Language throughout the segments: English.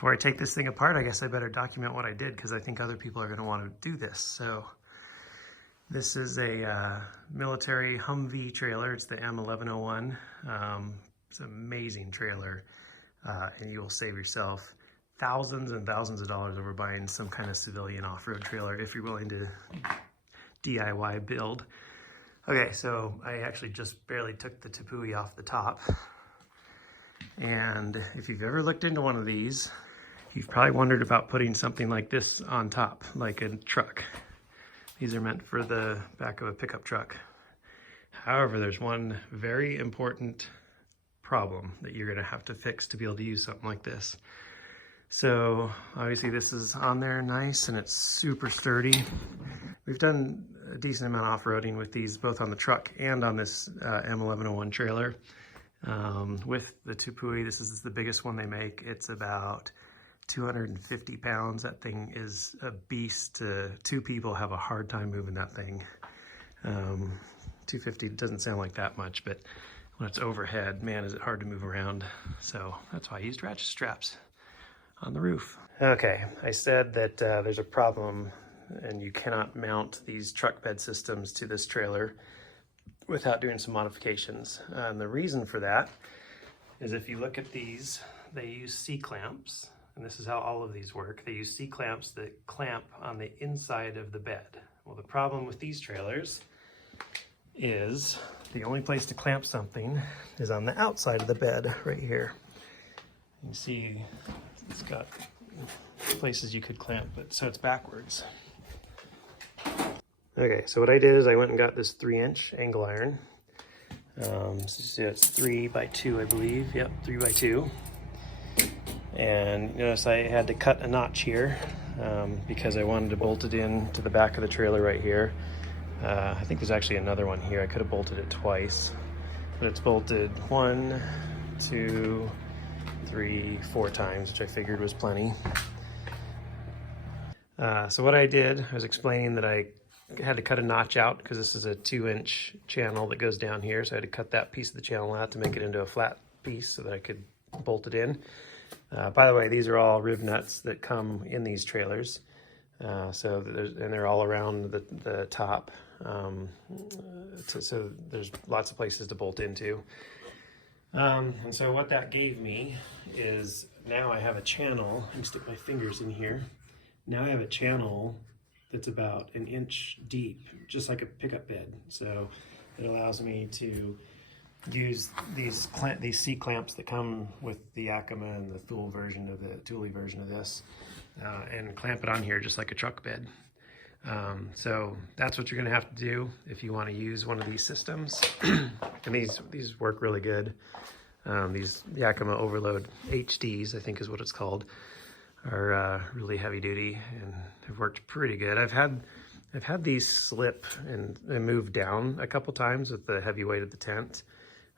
before I take this thing apart, I guess I better document what I did because I think other people are going to want to do this. So this is a military Humvee trailer. It's the M1101. It's an amazing trailer, and you will save yourself thousands and thousands of dollars over buying some kind of civilian off-road trailer if you're willing to DIY build. Okay, so I actually just barely took the tapui off the top. And if you've ever looked into one of these, you've probably wondered about putting something like this on top, like a truck. These are meant for the back of a pickup truck. However, there's one very important problem that you're gonna have to fix to be able to use something like this. So obviously this is on there nice and it's super sturdy. We've done a decent amount of off-roading with these, both on the truck and on this M1101 trailer. With the tapui, this is the biggest one they make. It's about 250 pounds. That thing is a beast. Two people have a hard time moving that thing. 250 doesn't sound like that much, but when it's overhead, man, is it hard to move around. So that's why I used ratchet straps on the roof. Okay, I said that there's a problem and you cannot mount these truck bed systems to this trailer without doing some modifications. And the reason for that is if you look at these, they use C-clamps, and this is how all of these work. They use C-clamps that clamp on the inside of the bed. Well, the problem with these trailers is the only place to clamp something is on the outside of the bed right here. You see it's got places you could clamp, but so it's backwards. Okay, so what I did is I went and got this 3-inch angle iron. So it's 3 by 2, I believe. Yep, 3 by 2. And notice I had to cut a notch here because I wanted to bolt it in to the back of the trailer right here. I think there's actually another one here. I could have bolted it twice, but it's bolted 1, 2, 3, 4 times, which I figured was plenty. So what I did, I was explaining that I had to cut a notch out because this is a 2-inch channel that goes down here. So I had to cut that piece of the channel out to make it into a flat piece so that I could bolt it in. By the way, these are all riv nuts that come in these trailers. And they're all around the top. So there's lots of places to bolt into. And so what that gave me is now I have a channel. Let me stick my fingers in here. Now I have a channel that's about 1 inch deep, just like a pickup bed. So it allows me to use these C-clamps that come with the Yakima and the Thule version of this, and clamp it on here just like a truck bed. So that's what you're gonna have to do if you wanna use one of these systems. And these work really good. These Yakima Overload HDs, I think is what it's called, are really heavy duty and have worked pretty good. I've had these slip and move down a couple times with the heavy weight of the tent.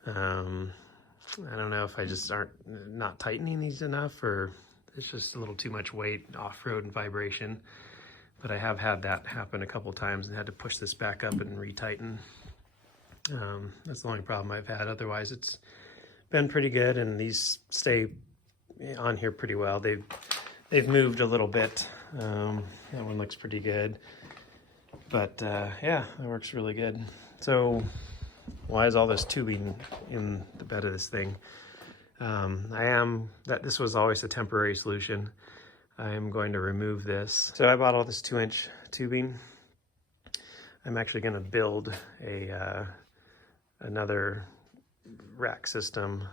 I don't know if I just not tightening these enough, or it's just a little too much weight, off-road and vibration. But I have had that happen a couple times and had to push this back up and retighten. That's the only problem I've had. Otherwise, it's been pretty good, and these stay on here pretty well. They've moved a little bit. That one looks pretty good. But yeah, it works really good. So why is all this tubing in the bed of this thing? This was always a temporary solution. I am going to remove this. So I bought all this 2-inch tubing. I'm actually going to build another rack system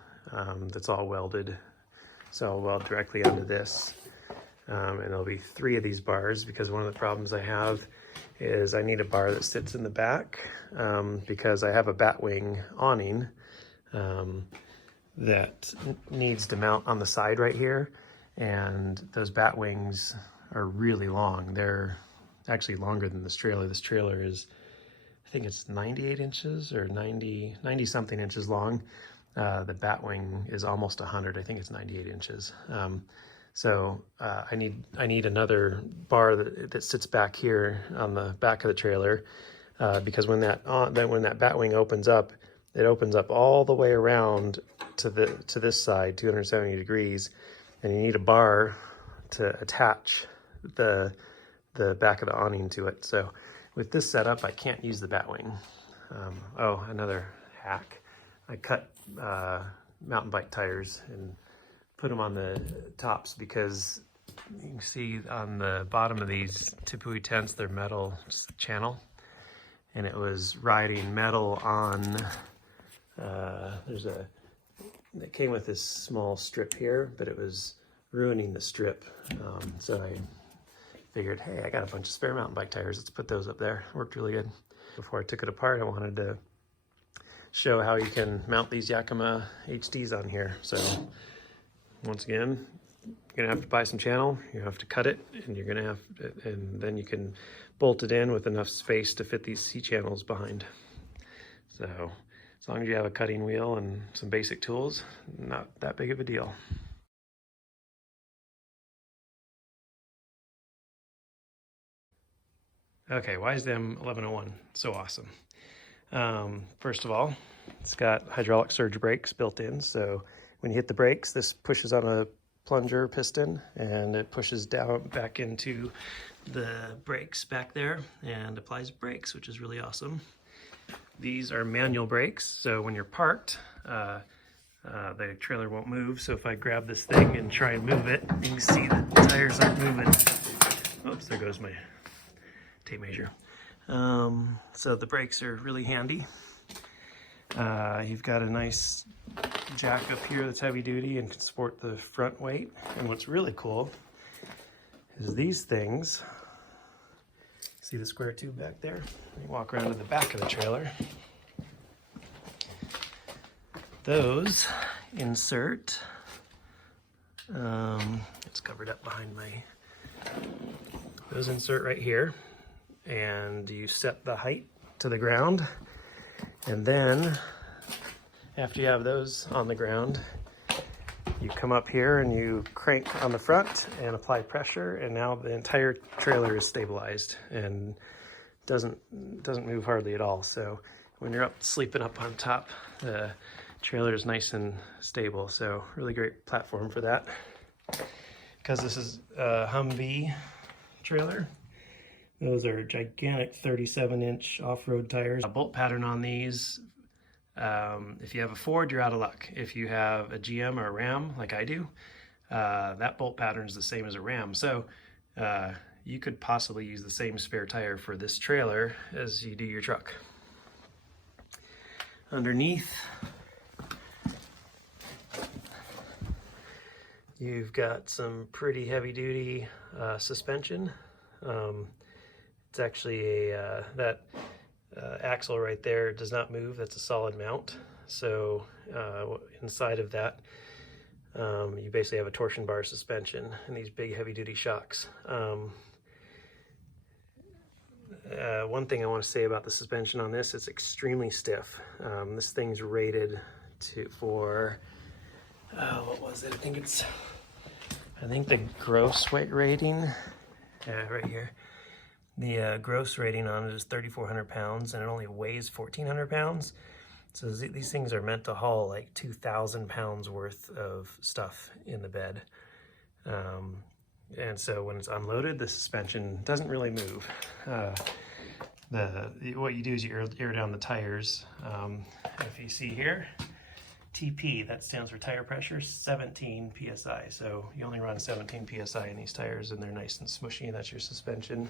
that's all welded. So I'll weld directly onto this. And there'll be 3 of these bars, because one of the problems I have is I need a bar that sits in the back because I have a Batwing awning that needs to mount on the side right here. And those Batwings are really long. They're actually longer than this trailer. This trailer is, I think it's 98 inches or 90 something inches long. The Batwing is almost 100. I think it's 98 inches. So I need another bar that sits back here on the back of the trailer, because when that Batwing opens up, it opens up all the way around to this side, 270 degrees, and you need a bar to attach the back of the awning to it. So with this setup, I can't use the Batwing. Oh, another hack. I cut mountain bike tires and put them on the tops because you can see on the bottom of these Tipui tents, they're metal channel, and it was riding metal on, it came with this small strip here, but it was ruining the strip. So I figured, hey, I got a bunch of spare mountain bike tires, let's put those up there. Worked really good. Before I took it apart, I wanted to show how you can mount these Yakima HDs on here. So once again, you're gonna have to buy some channel, you have to cut it, and you're gonna have to, and then you can bolt it in with enough space to fit these C channels behind. So as long as you have a cutting wheel and some basic tools, not that big of a deal. Okay, why is the M1101 so awesome? First of all, it's got hydraulic surge brakes built in, so when you hit the brakes, this pushes on a plunger piston and it pushes down back into the brakes back there and applies brakes, which is really awesome. These are manual brakes, so when you're parked, the trailer won't move. So if I grab this thing and try and move it, you can see the tires aren't moving. Oops, there goes my tape measure. So the brakes are really handy. You've got a nice jack up here that's heavy duty and can support the front weight. And what's really cool is these things. See the square tube back there? You walk around to the back of the trailer. Those insert, it's covered up behind those insert right here, and you set the height to the ground, and then after you have those on the ground, you come up here and you crank on the front and apply pressure, and now the entire trailer is stabilized and doesn't move hardly at all. So when you're up sleeping up on top, the trailer is nice and stable. So really great platform for that. Because this is a HUMVEE trailer, those are gigantic 37-inch off-road tires. A bolt pattern on these, if you have a Ford, you're out of luck. If you have a GM or a Ram, like I do, that bolt pattern is the same as a Ram. So you could possibly use the same spare tire for this trailer as you do your truck. Underneath, you've got some pretty heavy-duty suspension. It's actually that axle right there does not move. That's a solid mount. So inside of that, you basically have a torsion bar suspension and these big heavy-duty shocks. One thing I want to say about the suspension on this, it's extremely stiff. This thing's rated for what was it? I think the gross weight rating, right here. The gross rating on it is 3,400 pounds, and it only weighs 1,400 pounds. So these things are meant to haul like 2,000 pounds worth of stuff in the bed. And so when it's unloaded, the suspension doesn't really move. What you do is you air down the tires. If you see here, TP, that stands for tire pressure, 17 PSI. So you only run 17 PSI in these tires, and they're nice and smushy, and that's your suspension.